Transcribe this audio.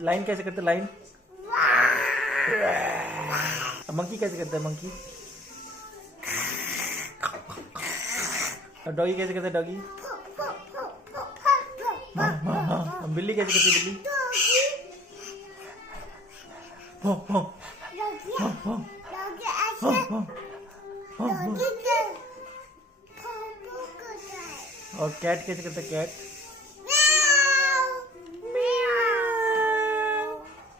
Line कैसे करते line? Monkey कैसे करता है मंकी? और डॉगी कैसे करता है डॉगी? बिल्ली कैसे करती है बिल्ली? और कैट कैसे करता है कैट?